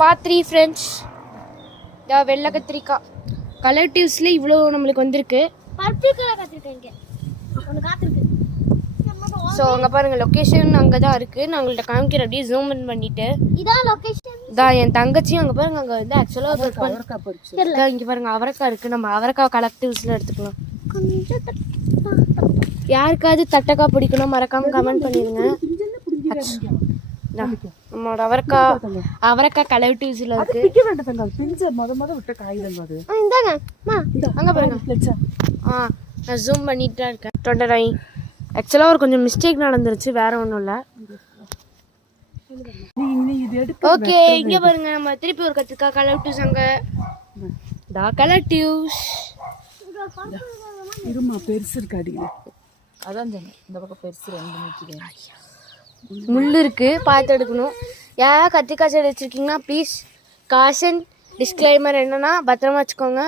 பாத்ரி friends, இந்த வெள்ளை கத்திரிக்காய் கலர் டியூஸ்ல இவ்வளோ நம்மளுக்கு வந்திருக்கு. பர்பிள் கலர் கத்திரிக்காய்ங்க ஒன்று காத்திருக்கு. ஸோ அங்கே பாருங்கள், லொக்கேஷன் அங்கே தான் இருக்குது. நான் உங்கள்கிட்ட காமிக்கிறேன், அப்படியே ஜூம் இன் பண்ணிவிட்டு. இதான் லொக்கேஷன். இதான் என் தங்கச்சியும் அங்கே பாருங்கள். அங்கே வந்து ஆக்சுவலாக இங்கே பாருங்கள் அவரைக்காய் இருக்குது. நம்ம அவரைக்காய் கலெக்டிவ்ஸில் எடுத்துக்கலாம். யாருக்காவது தட்டக்காய் பிடிக்கணும் மறக்காமல் கமெண்ட் பண்ணிடுங்க. நம்மளோட அவரைக்காய் கலெக்டிவ்ஸில் இருக்குது. இந்தாங்க அங்கே பாருங்க. நான் ஜூம் பண்ணிட்டு தான் இருக்கேன். தொண்டராய் ஆக்சுவலாக ஒரு கொஞ்சம் மிஸ்டேக் நடந்துருச்சு, வேற ஒன்றும் இல்லை. ஓகே, இங்கே பாருங்க, நம்ம திருப்பி ஒரு கத்திரிக்காய் கலர் டியூஸ். அங்கே கலர் டியூஸ் இருமா பெருசு இருக்கு அடியில். அதான் இந்த பக்கம் பெருசு முள் இருக்கு, பார்த்து எடுக்கணும். யாராவது கத்திரிக்காய் செடி வச்சிருக்கீங்கன்னா ப்ளீஸ் காஷன் டிஸ்க்ளைமர் என்னன்னா பத்திரமா வச்சுக்கோங்க.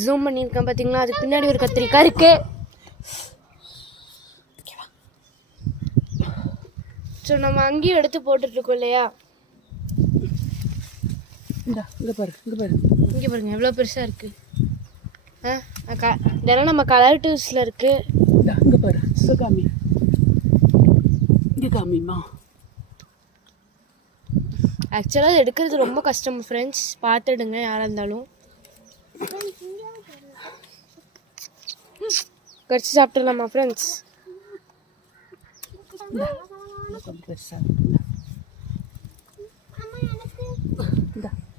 ஜூம் பண்ணியிருக்கேன் பார்த்தீங்களா, அதுக்கு பின்னாடி ஒரு கத்திரிக்காய் இருக்கு. ஸோ நம்ம அங்கேயும் எடுத்து போட்டுட்டு இருக்கோம் இல்லையா. இங்கே பாருங்க எவ்வளோ பெருசாக இருக்கு. இதெல்லாம் நம்ம கலர் டியூஸில் இருக்கு. இங்கே பாரு, காமி, இங்கே காமிமா. ஆக்சுவலாக அது எடுக்கிறது ரொம்ப கஷ்டம் ஃப்ரெண்ட்ஸ், பார்த்துடுங்க யாராக இருந்தாலும். கடிச்சு சாப்பிட்டுலாமா ஃப்ரெண்ட்ஸ்?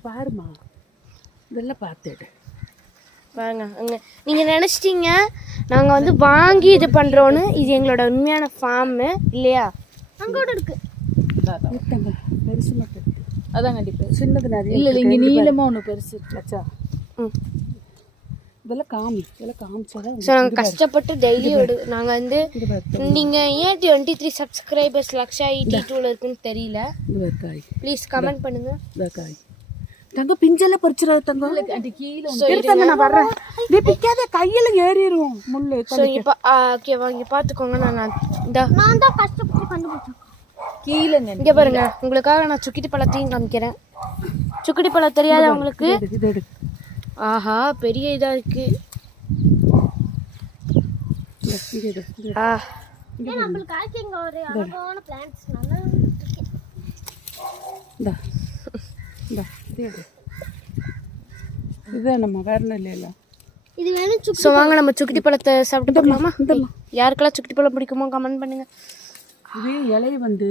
பாருமா, இதெல்லாம் பார்த்துடு பாருங்க. அங்கே நீங்கள் நினச்சிட்டீங்க நாங்கள் வந்து வாங்கி இது பண்ணுறோன்னு. இது எங்களோட உண்மையான ஃபார்மு இல்லையா. அங்கோட இருக்கு பெருசு மட்டும். அதான் கண்டிப்பாக சின்னது நிறைய இல்லை. இங்கே நீளமாக ஒன்று பெருசு ஆச்சா. இதெல்லாம் காமிச்சாதான். ஸோ நாங்கள் கஷ்டப்பட்டு டெய்லி நாங்கள் வந்து நீங்கள் ஏன் 23 சப்ஸ்கிரைபர்ஸ் லக்ஷா ET2 இருக்குன்னு தெரியல. ப்ளீஸ் கமெண்ட் பண்ணுங்க. தங்க பிஞ்செல்லாம் பறிச்சிடாது தங்கம். நான் வர்றேன், பிக்காத கையில ஏறிடும் முள்ளு. ஸோ இப்போ ஓகேவா, இங்கே பார்த்துக்கோங்க. நான் தான் கஷ்டப்பட்டு கண்டுபிடிச்சேன். கீழே இங்கே பாருங்க, உங்களுக்காக நான் சுக்கிட்டி பழத்தையும் காமிக்கிறேன். சுக்கிட்டி பழம் தெரியாத உங்களுக்கு? ஆஹா, பெரிய இதா இருக்கு. நம்மளுக்கு ஆக்கிங்க ஒரு அழகான பிளான்ட்ஸ் நல்லா இது நம்ம வேற இல்லையா. இது வேணும். ஸோ வாங்க நம்ம சுக்கிட்டி பழத்தை சாப்பிட்டு போகலாமா? யாருக்கெல்லாம் சுக்கிட்டி பழம் பிடிக்குமோ கமெண்ட் பண்ணுங்க. இதே இலை வந்து